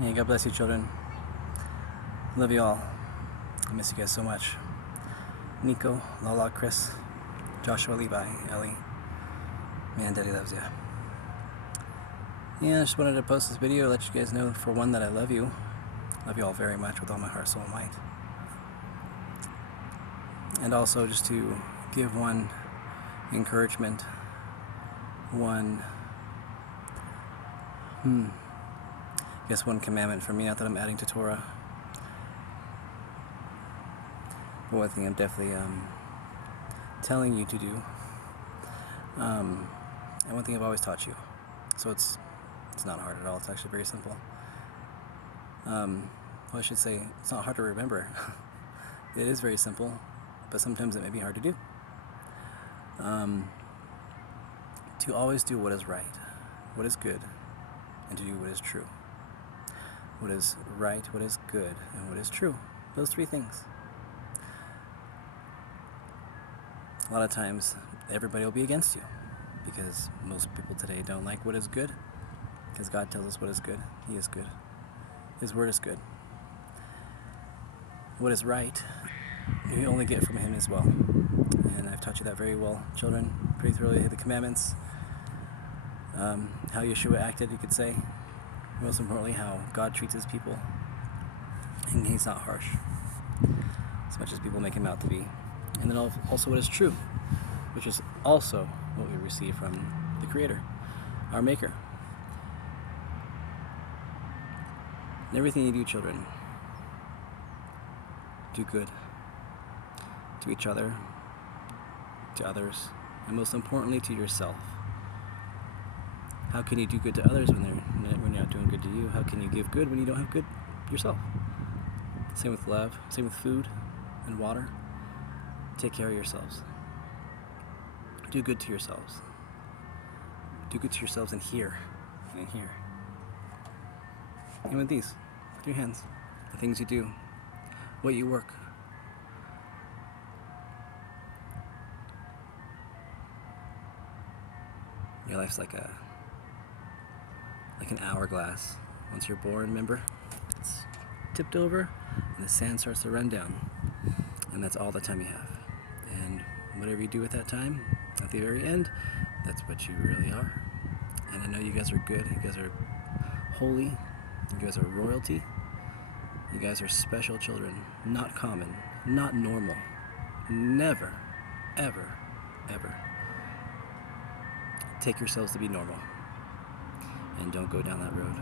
Hey, God bless you, children. Love you all. I miss you guys so much. Nico, Lala, Chris, Joshua, Levi, Ellie. Man, Daddy loves you. Yeah, I just wanted to post this video to let you guys know, for one, that I love you. Love you all very much with all my heart, soul, and might. And also just to give one encouragement, one commandment for me, not that I'm adding to Torah. But one thing I'm definitely telling you to do, and one thing I've always taught you. So it's not hard at all. It's actually very simple. Well, I should say it's not hard to remember. It is very simple, but sometimes it may be hard to do. To always do what is right, what is good, and to do what is true. What is right, what is good, and what is true. Those three things. A lot of times, everybody will be against you, because most people today don't like what is good, because God tells us what is good. He is good. His word is good. What is right, you only get from Him as well. And I've taught you that very well, children, pretty thoroughly. The commandments, how Yeshua acted, you could say. Most importantly, how God treats His people. And He's not harsh, as much as people make Him out to be. And then also what is true, which is also what we receive from the Creator, our Maker. In everything you do, children, do good to each other, to others, and most importantly to yourself. How can you do good to others when you're not doing good to you? How can you give good when you don't have good yourself? Same with love, same with food and water. Take care of yourselves. Do good to yourselves. Do good to yourselves in here and in here. And with these, with your hands, the things you do, what you work. Your life's like an hourglass. Once you're born, remember, it's tipped over and the sand starts to run down. And that's all the time you have. And whatever you do with that time, at the very end, that's what you really are. And I know you guys are good. You guys are holy. You guys are royalty. You guys are special children. Not common. Not normal. Never, ever, ever take yourselves to be normal. And don't go down that road.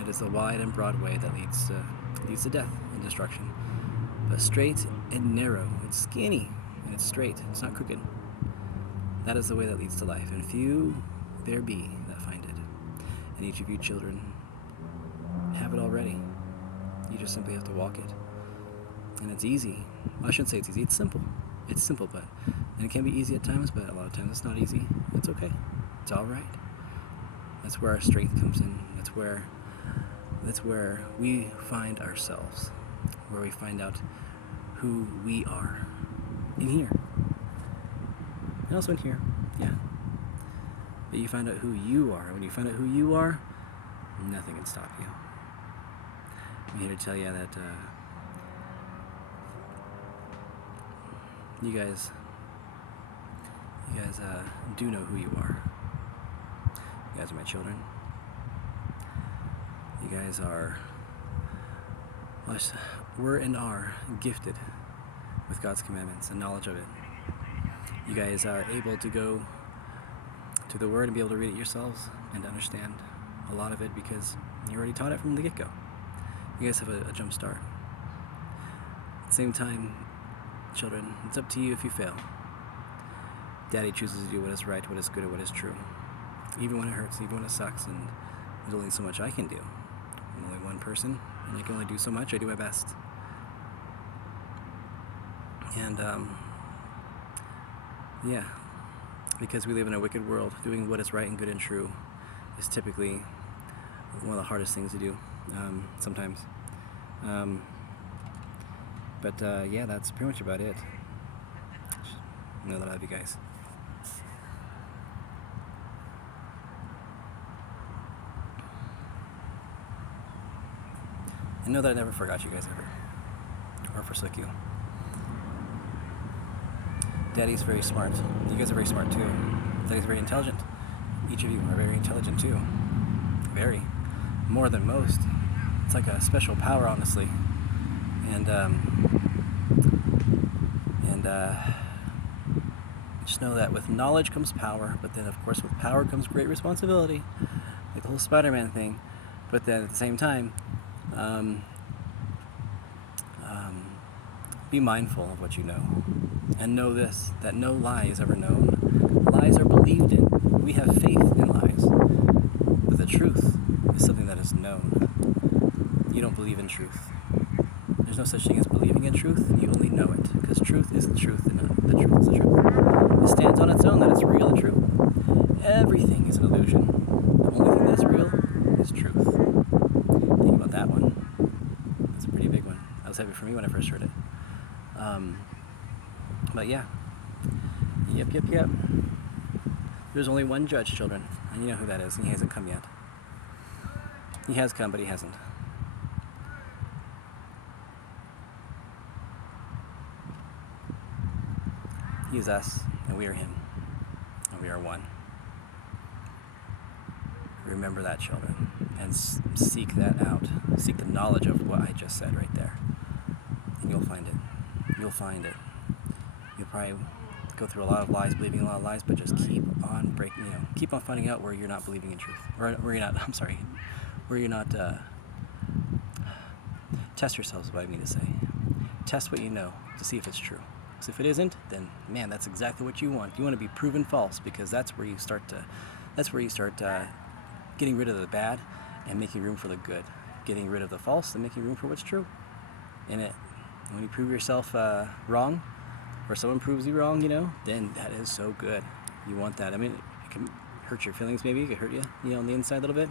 It is the wide and broad way that leads to death and destruction. But straight and narrow, it's skinny, and it's straight, it's not crooked. That is the way that leads to life, and few there be that find it. And each of you children have it already. You just simply have to walk it. And it's easy. Well, I shouldn't say it's easy, it's simple. It's simple, and it can be easy at times, but a lot of times it's not easy. It's okay. It's all right. That's where our strength comes in. That's where we find ourselves, where we find out who we are. In here. And also in here, yeah. But you find out who you are. When you find out who you are, nothing can stop you. I'm here to tell you that you guys do know who you are. You guys are my children. You guys were and are gifted with God's commandments and knowledge of it. You guys are able to go to the Word and be able to read it yourselves and to understand a lot of it because you already taught it from the get-go. You guys have a jump start. At the same time, children, it's up to you if you fail. Daddy chooses to do what is right, what is good, and what is true. Even when it hurts, even when it sucks, and there's only so much I can do. I'm only one person, and I can only do so much. I do my best. And, yeah, because we live in a wicked world, doing what is right and good and true is typically one of the hardest things to do, sometimes. Yeah, that's pretty much about it. I know that I love you guys. And know that I never forgot you guys ever, or forsook you. Daddy's very smart. You guys are very smart too. Daddy's very intelligent. Each of you are very intelligent too. Very. More than most. It's like a special power, honestly. And just know that with knowledge comes power, but then of course with power comes great responsibility, like the whole Spider-Man thing. But then at the same time, be mindful of what you know, and know this, that no lie is ever known. Lies are believed in. We have faith in lies, but the truth is something that is known. You don't believe in truth. There's no such thing as believing in truth. You only know it, because truth is the truth, and the truth is the truth. It stands on its own that it's real and true. Everything is an illusion. The only thing that is real is truth. Think about that one. That's a pretty big one. That was heavy for me when I first heard it. But yeah. Yep. There's only one judge, children, and you know who that is, and he hasn't come yet. He has come, but he hasn't. He is us, and we are him, and we are one. Remember that, children, and seek that out. Seek the knowledge of what I just said right there, and you'll find it. You'll find it. You'll probably go through a lot of lies, believing a lot of lies, but just keep on keep on finding out where you're not believing in truth, or where you're not. Where you're not. Test yourselves, is what I mean to say. Test what you know to see if it's true. Because if it isn't, then man, that's exactly what you want. You want to be proven false, because that's where you start getting rid of the bad and making room for the good. Getting rid of the false and making room for what's true in it. And when you prove yourself wrong, or someone proves you wrong, then that is so good. You want that. I mean, it can hurt your feelings, maybe. It could hurt you, on the inside a little bit.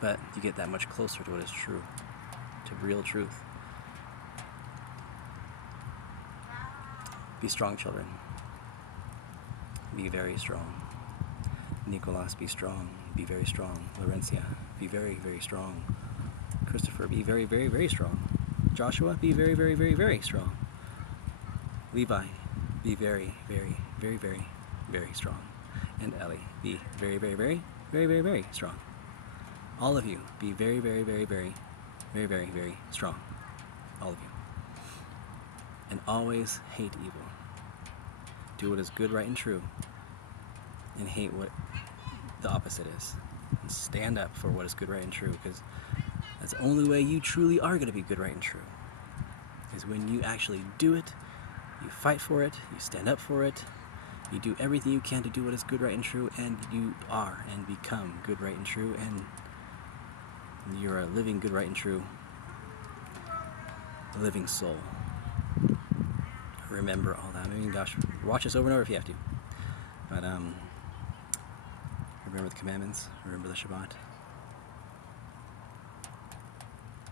But you get that much closer to what is true, to real truth. Be strong, children. Be very strong. Nicolas, be strong. Be very strong. Laurencia, be very, very strong. Christopher, be very, very, very strong. Joshua, be very, very, very, very strong. Levi, be very, very, very, very, very strong. And Ellie, be very, very, very, very, very, very strong. All of you, be very, very, very, very, very, very, very strong. All of you. And always hate evil. Do what is good, right, and true. And hate what the opposite is. And stand up for what is good, right, and true, because that's the only way you truly are going to be good, right, and true. Is when you actually do it, you fight for it, you stand up for it, you do everything you can to do what is good, right, and true, and you are and become good, right, and true, and you're a living good, right, and true, living soul. Remember all that. I mean, gosh, watch this over and over if you have to. But remember the commandments. Remember the Shabbat.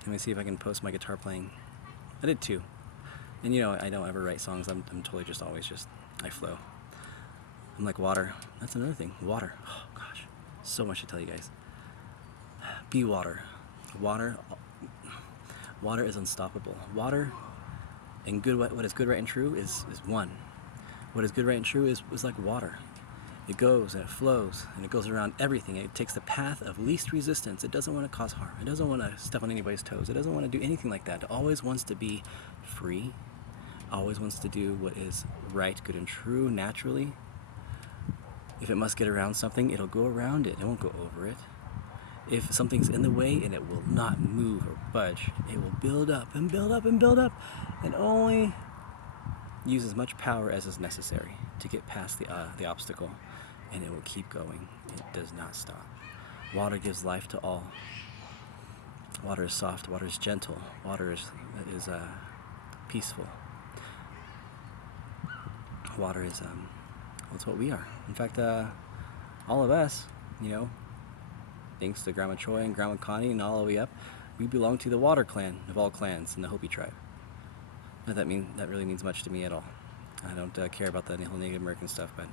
Let me see if I can post my guitar playing. I did too. And I don't ever write songs. I'm totally I flow. I'm like water. That's another thing. Water. Oh gosh, so much to tell you guys. Be water. Water is unstoppable. Water and good. What is good, right, and true is one. What is good, right, and true is like water. It goes and it flows and it goes around everything. It takes the path of least resistance. It doesn't want to cause harm. It doesn't want to step on anybody's toes. It doesn't want to do anything like that. It always wants to be free. Always wants to do what is right, good, and true naturally. If it must get around something, it'll go around it. It won't go over it. If something's in the way and it will not move or budge, it will build up and build up and build up and only use as much power as is necessary to get past the obstacle, and it will keep going. It does not stop. Water gives life to all. Water is soft. Water is gentle. Water is peaceful. Water is that's what we are. In fact, all of us, thanks to Grandma Choi and Grandma Connie and all the way up, we belong to the Water Clan of all clans in the Hopi tribe. Not that really means much to me at all. I don't care about the whole Native American stuff, but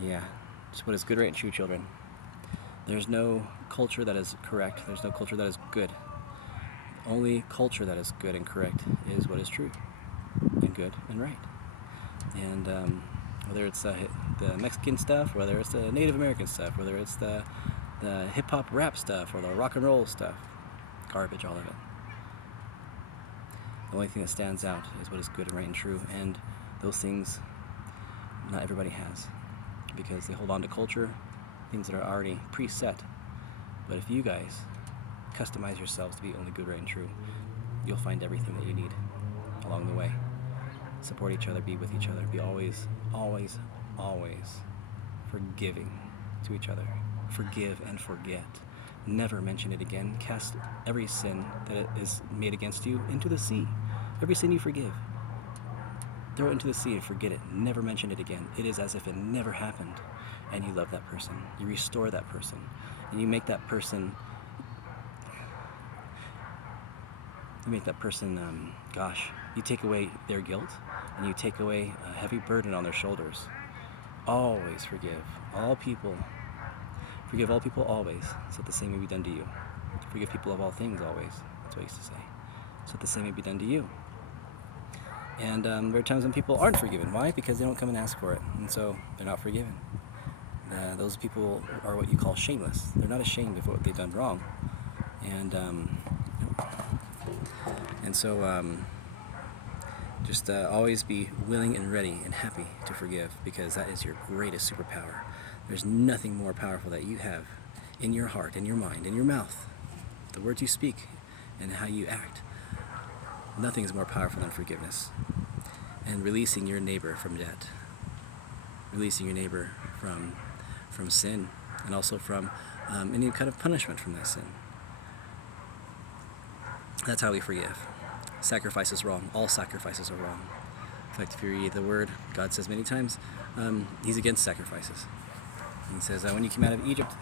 yeah, just what is good, right, and true, children. There's no culture that is correct. There's no culture that is good. The only culture that is good and correct is what is true and good and right. And whether it's the Mexican stuff, whether it's the Native American stuff, whether it's the hip-hop rap stuff or the rock and roll stuff, garbage, all of it. The only thing that stands out is what is good and right and true, and those things not everybody has, because they hold on to culture, things that are already preset. But if you guys customize yourselves to be only good, right, and true, you'll find everything that you need along the way. Support each other, be with each other, be always, always, always forgiving to each other. Forgive and forget. Never mention it again. Cast every sin that is made against you into the sea. Every sin you forgive, throw it into the sea and forget it. Never mention it again. It is as if it never happened. And you love that person. You restore that person. And you make that person, you take away their guilt, and you take away a heavy burden on their shoulders. Always forgive all people. Forgive all people always, so that the same may be done to you. Forgive people of all things always. That's what I used to say. So that the same may be done to you. And there are times when people aren't forgiven. Why? Because they don't come and ask for it, and so they're not forgiven. Those people are what you call shameless. They're not ashamed of what they've done wrong. And so just always be willing and ready and happy to forgive, because that is your greatest superpower. There's nothing more powerful that you have in your heart, in your mind, in your mouth, the words you speak and how you act. Nothing is more powerful than forgiveness and releasing your neighbor from debt, releasing your neighbor from sin, and also from any kind of punishment from that sin. That's how we forgive. Sacrifice is wrong. All sacrifices are wrong. In fact, if you read the Word, God says many times He's against sacrifices. He says, when you came out of Egypt,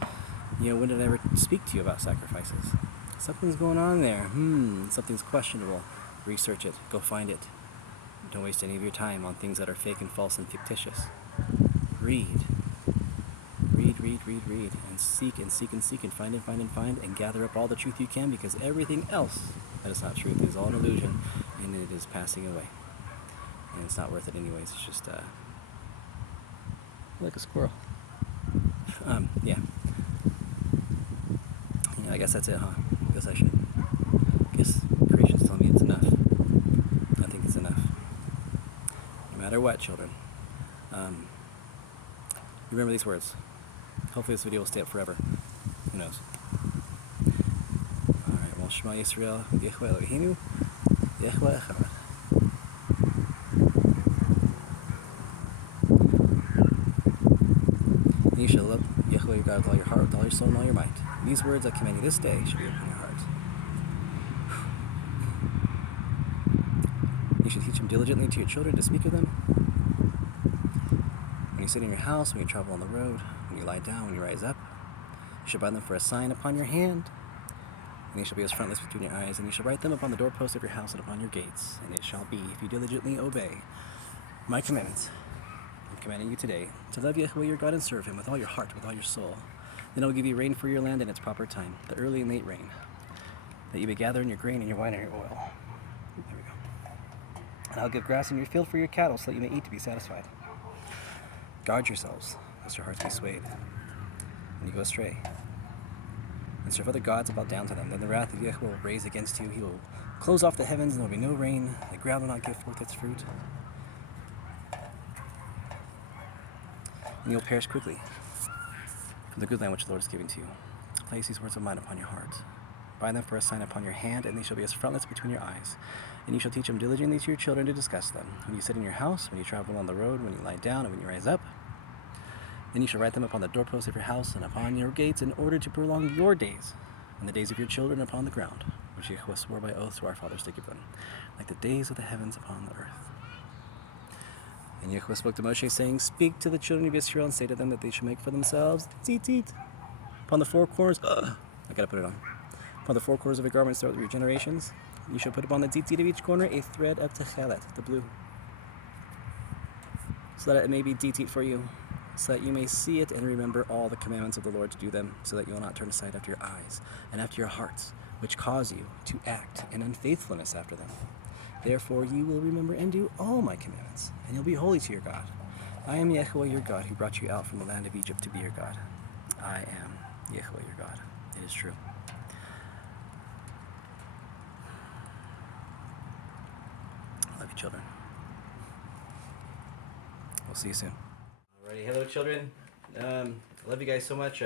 when did I ever speak to you about sacrifices? Something's going on there. Something's questionable. Research it. Go find it. Don't waste any of your time on things that are fake and false and fictitious. Read. Read. And seek and seek and seek and find and find and find and gather up all the truth you can, because everything else that is not truth is all an illusion, and it is passing away. And it's not worth it anyways. It's just like a squirrel. Yeah, I guess that's it, huh? I guess creation's telling me it's enough. I think it's enough. No matter what, children. Remember these words. Hopefully this video will stay up forever. Who knows? Alright, well, Shema Yisrael, Yehweh Eloheinu, Yehweh Echad. And you shall love Yahweh your God with all your heart, with all your soul, and all your might. And these words I command you this day shall be upon your heart. You should teach them diligently to your children to speak of them. When you sit in your house, when you travel on the road, when you lie down, when you rise up, you shall bind them for a sign upon your hand, and they shall be as frontlets between your eyes, and you shall write them upon the doorposts of your house and upon your gates. And it shall be, if you diligently obey my commandments, I'm commanding you today to love Yahweh your God and serve Him with all your heart, with all your soul. Then I will give you rain for your land in its proper time, the early and late rain, that you may gather in your grain and your wine and your oil. There we go. And I'll give grass in your field for your cattle, so that you may eat to be satisfied. Guard yourselves, lest your hearts be swayed when you go astray, and serve other gods and bow down to them. Then the wrath of Yahweh will raise against you. He will close off the heavens, and there will be no rain. The ground will not give forth its fruit, and you'll perish quickly from the good land which the Lord is giving to you. Place these words of mine upon your heart. Bind them for a sign upon your hand, and they shall be as frontlets between your eyes. And you shall teach them diligently to your children to discuss them. When you sit in your house, when you travel on the road, when you lie down, and when you rise up. Then you shall write them upon the doorposts of your house and upon your gates, in order to prolong your days and the days of your children upon the ground, which Yahweh swore by oath to our fathers to give them, like the days of the heavens upon the earth. And Yahweh spoke to Moshe, saying, Speak to the children of Israel and say to them that they shall make for themselves tzitzit upon the four corners. I gotta put it on. Upon the four corners of your garments throughout your generations, you shall put upon the tzitzit of each corner a thread of techelet, the blue, so that it may be tzitzit for you, so that you may see it and remember all the commandments of the Lord to do them, so that you will not turn aside after your eyes and after your hearts, which cause you to act in unfaithfulness after them. Therefore you will remember and do all my commandments, and you'll be holy to your God. I am Yahweh your God, who brought you out from the land of Egypt to be your God. I am Yahweh your God. It is true. Love you, children. We'll see you soon. Alrighty, hello, children. I love you guys so much.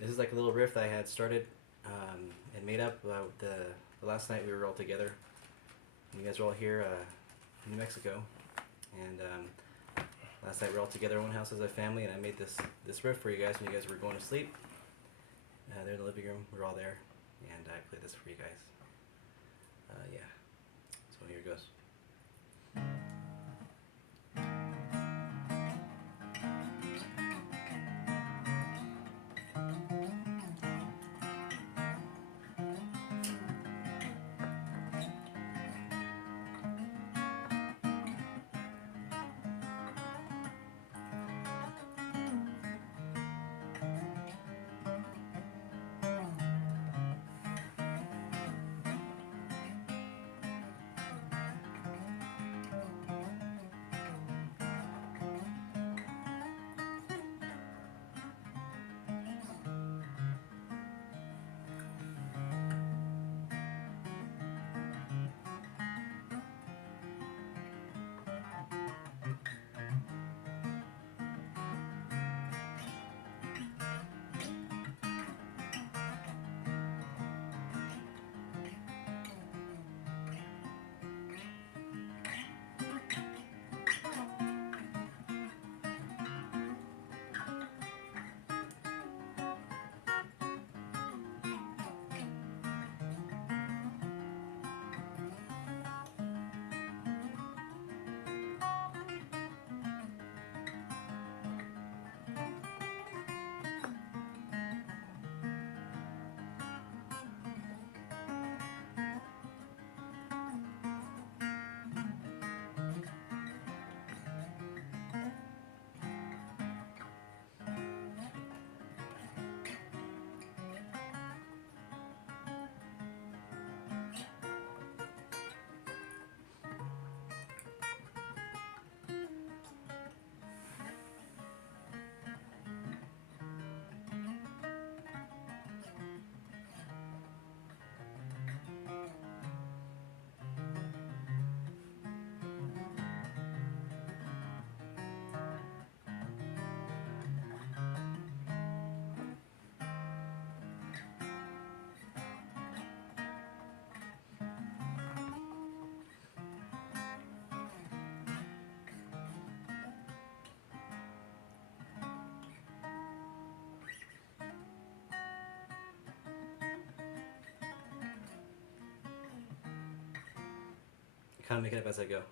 This is like a little riff that I had started and made up the last night we were all together. And you guys were all here in New Mexico, and last night we were all together in one house as a family, and I made this riff for you guys when you guys were going to sleep. There in the living room, we were all there, and I played this for you guys. Yeah, so here it goes. Kind of make it up as I go.